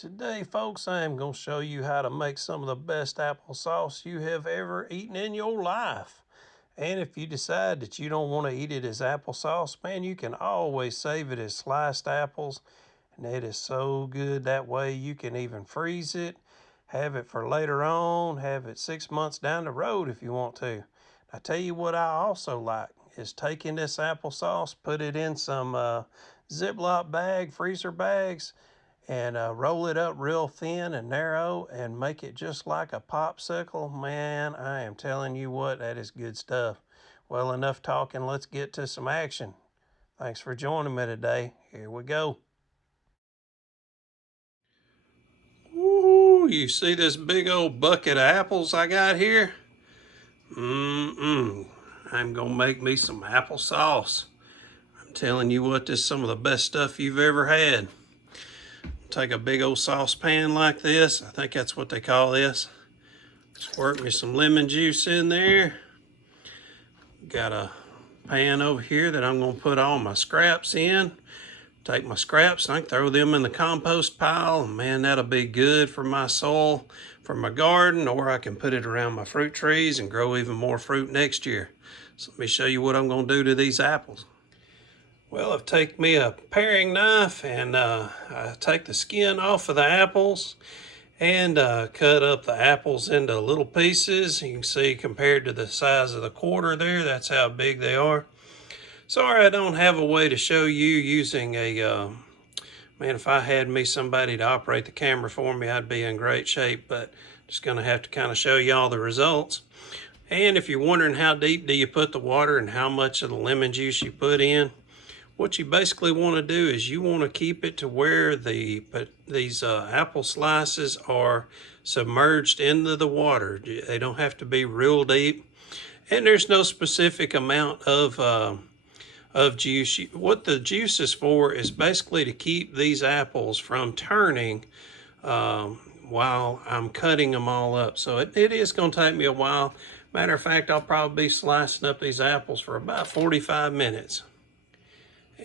Today, folks, I am going to show you how to make some of the best applesauce you have ever eaten in your life. And if you decide that you don't want to eat it as applesauce, man, you can always save it as sliced apples. And it is so good that way. You can even freeze it, have it for later on, have it 6 months down the road if you want to. I tell you what I also like is taking this applesauce, put it in some Ziploc bag, freezer bags, and roll it up real thin and narrow and make it just like a popsicle. Man, I am telling you what, that is good stuff. Well, enough talking, let's get to some action. Thanks for joining me today. Here we go. Ooh, you see this big old bucket of apples I got here? I'm gonna make me some applesauce. I'm telling you what, this is some of the best stuff you've ever had. Take a big old saucepan like this. I think that's what they call this. Squirt me some lemon juice in there. Got a pan over here that I'm going to put all my scraps in. Take my scraps and I can throw them in the compost pile. Man, that'll be good for my soil, for my garden, or I can put it around my fruit trees and grow even more fruit next year. So let me show you what I'm going to do to these apples. Well, I've taken me a paring knife and I take the skin off of the apples and cut up the apples into little pieces. You can see compared to the size of the quarter there, that's how big they are. Sorry I don't have a way to show you using a, man, if I had me somebody to operate the camera for me, I'd be in great shape, but just gonna have to kind of show you all the results. And if you're wondering how deep do you put the water and how much of the lemon juice you put in, what you basically want to do is you want to keep it to where these apple slices are submerged into the water. They don't have to be real deep, and there's no specific amount of juice. What the juice is for is basically to keep these apples from turning while I'm cutting them all up. So it is going to take me a while. Matter of fact, I'll probably be slicing up these apples for about 45 minutes.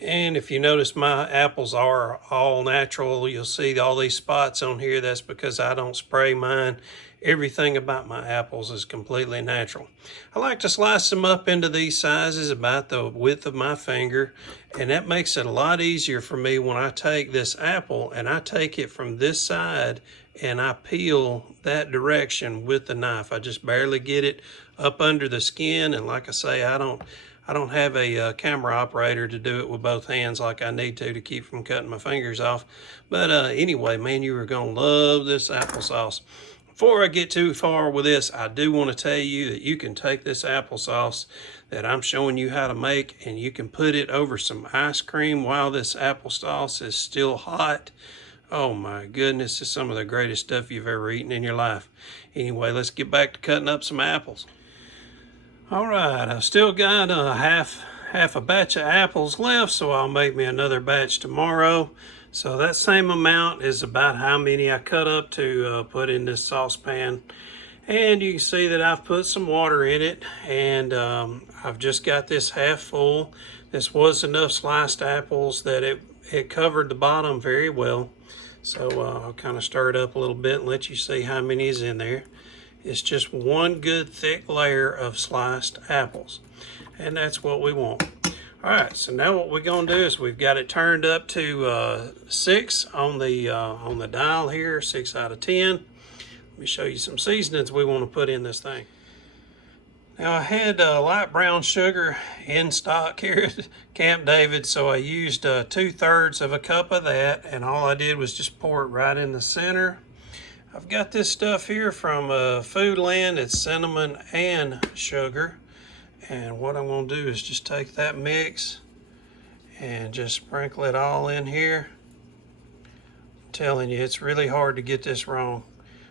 And if you notice, my apples are all natural. You'll see all these spots on here. That's because I don't spray mine. Everything about my apples is completely natural. I like to slice them up into these sizes about the width of my finger. And that makes it a lot easier for me when I take this apple and I take it from this side and I peel that direction with the knife. I just barely get it up under the skin. And like I say, I don't have a camera operator to do it with both hands like I need to keep from cutting my fingers off. But anyway, man, you are going to love this applesauce. Before I get too far with this, I do want to tell you that you can take this applesauce that I'm showing you how to make and you can put it over some ice cream while this applesauce is still hot. Oh my goodness, it's some of the greatest stuff you've ever eaten in your life. Anyway, let's get back to cutting up some apples. All right, I've still got half a batch of apples left, so I'll make me another batch tomorrow. So that same amount is about how many I cut up to put in this saucepan. And you can see that I've put some water in it, and I've just got this half full. This was enough sliced apples that it covered the bottom very well. So I'll kind of stir it up a little bit and let you see how many is in there. It's just one good thick layer of sliced apples. And that's what we want. All right, so now what we're gonna do is we've got it turned up to 6 on the dial here, 6 out of 10. Let me show you some seasonings we wanna put in this thing. Now I had light brown sugar in stock here at Camp David, so I used 2/3 of a cup of that, and all I did was just pour it right in the center. I've got this stuff here from Foodland. It's cinnamon and sugar. And what I'm going to do is just take that mix and just sprinkle it all in here. I'm telling you, it's really hard to get this wrong.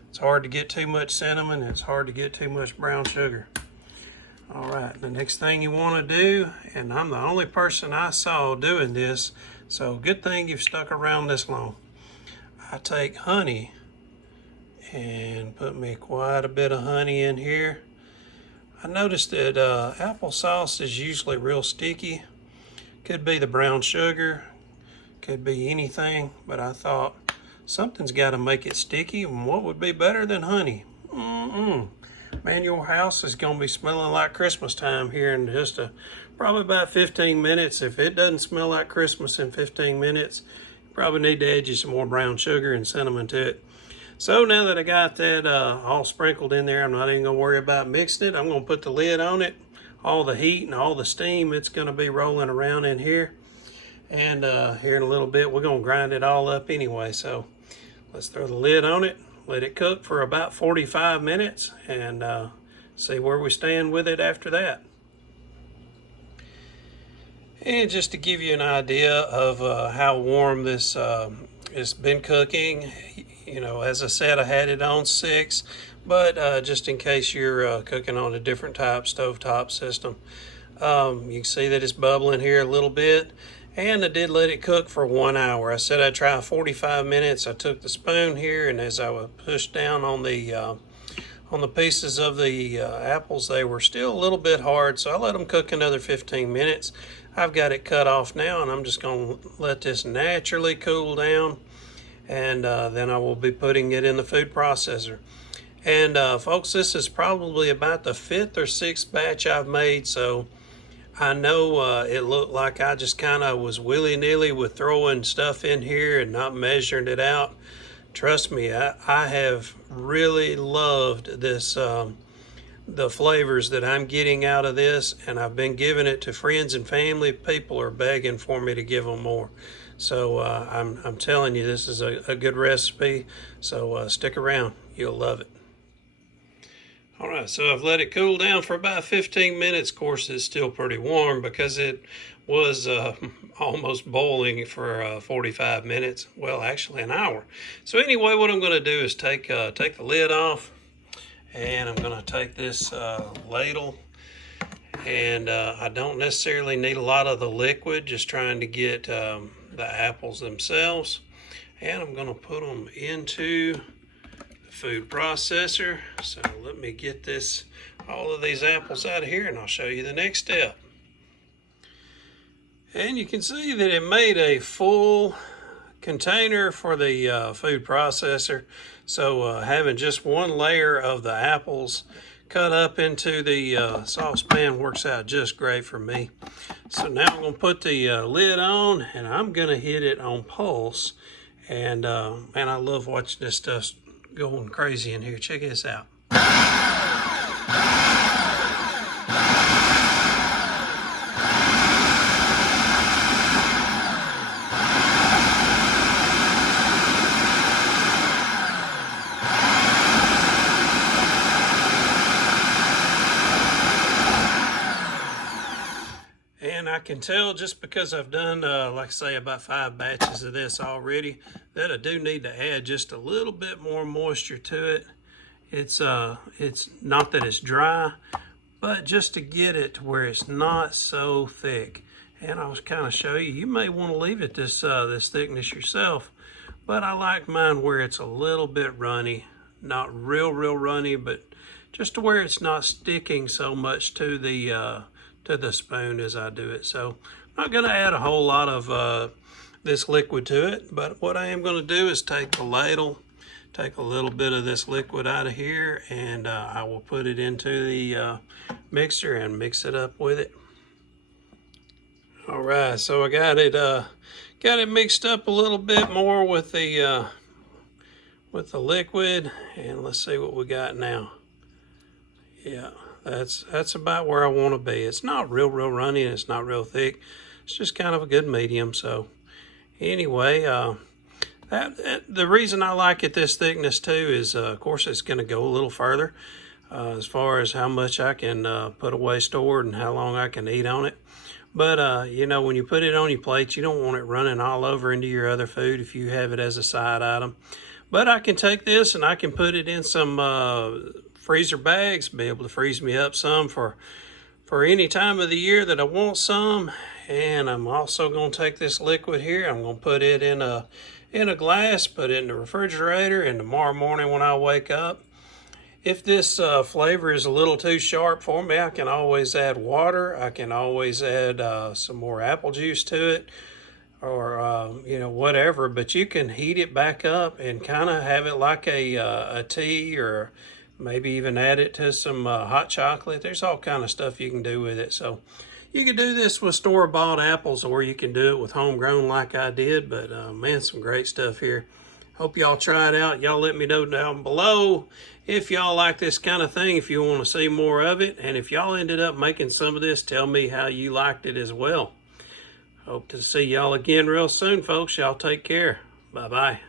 It's hard to get too much cinnamon. It's hard to get too much brown sugar. All right, the next thing you want to do, and I'm the only person I saw doing this, so good thing you've stuck around this long. I take honey and put me quite a bit of honey in here. I noticed that applesauce is usually real sticky. Could be the brown sugar, could be anything, but I thought Something's got to make it sticky, and what would be better than honey? Man, your house is going to be smelling like Christmas time here in just probably about 15 minutes. If it doesn't smell like Christmas in 15 minutes, you probably need to add you some more brown sugar and cinnamon to it. So now that I got that all sprinkled in there, I'm not even going to worry about mixing it. I'm going to put the lid on it. All the heat and all the steam, it's going to be rolling around in here. And here in a little bit, we're going to grind it all up anyway. So let's throw the lid on it, let it cook for about 45 minutes, and see where we stand with it after that. And just to give you an idea of how warm this it's been cooking, you know, as I said, I had it on 6, but just in case you're cooking on a different type stovetop system, you can see that it's bubbling here a little bit. And I did let it cook for 1 hour. I said I'd try 45 minutes. I took the spoon here, and as I would push down on the pieces of the apples, they were still a little bit hard, so I let them cook another 15 minutes. I've got it cut off now, and I'm just going to let this naturally cool down, and then I will be putting it in the food processor. And folks, this is probably about the 5th or 6th batch I've made, so I know it looked like I just kind of was willy-nilly with throwing stuff in here and not measuring it out. Trust me, I have really loved this, the flavors that I'm getting out of this, and I've been giving it to friends and family. People are begging for me to give them more. So I'm telling you, this is a good recipe, so stick around. You'll love it. All right, so I've let it cool down for about 15 minutes. Of course, it's still pretty warm because it was almost boiling for 45 minutes. Well, actually an hour. So anyway, what I'm going to do is take the lid off, and I'm going to take this ladle. And I don't necessarily need a lot of the liquid, just trying to get the apples themselves. And I'm going to put them into food processor. So let me get all of these apples out of here, and I'll show you the next step. And you can see that it made a full container for the food processor. So having just one layer of the apples cut up into the saucepan works out just great for me. So now I'm going to put the lid on, and I'm going to hit it on pulse. And man, I love watching this stuff going crazy in here. Check this out. And I can tell just because I've done, like I say, about 5 batches of this already, that I do need to add just a little bit more moisture to it. It's not that it's dry, but just to get it to where it's not so thick. And I'll kind of show you. You may want to leave it this thickness yourself, but I like mine where it's a little bit runny, not real runny, but just to where it's not sticking so much to the spoon as I do it. So I'm not going to add a whole lot of this liquid to it, but what I am going to do is take the ladle, take a little bit of this liquid out of here, and I will put it into the mixer and mix it up with it. All right, so I got it mixed up a little bit more with the liquid, and let's see what we got now. Yeah, that's about where I want to be. It's not real runny, and it's not real thick. It's just kind of a good medium. So anyway, the reason I like it this thickness too is, of course, it's going to go a little further as far as how much I can put away stored and how long I can eat on it. But, you know, when you put it on your plate, you don't want it running all over into your other food if you have it as a side item. But I can take this and I can put it in some freezer bags, be able to freeze me up some for any time of the year that I want some. And I'm also going to take this liquid here. I'm going to put it in a glass, put it in the refrigerator, and tomorrow morning when I wake up, if this flavor is a little too sharp for me, I can always add water. I can always add some more apple juice to it, you know, whatever, but you can heat it back up and kind of have it like a tea, or maybe even add it to some hot chocolate. There's all kind of stuff you can do with it. So you can do this with store-bought apples, or you can do it with homegrown like I did. But man, some great stuff here. Hope y'all try it out. Y'all let me know down below if y'all like this kind of thing, if you want to see more of it. And if y'all ended up making some of this, tell me how you liked it as well. Hope to see y'all again real soon, folks. Y'all take care. Bye-bye.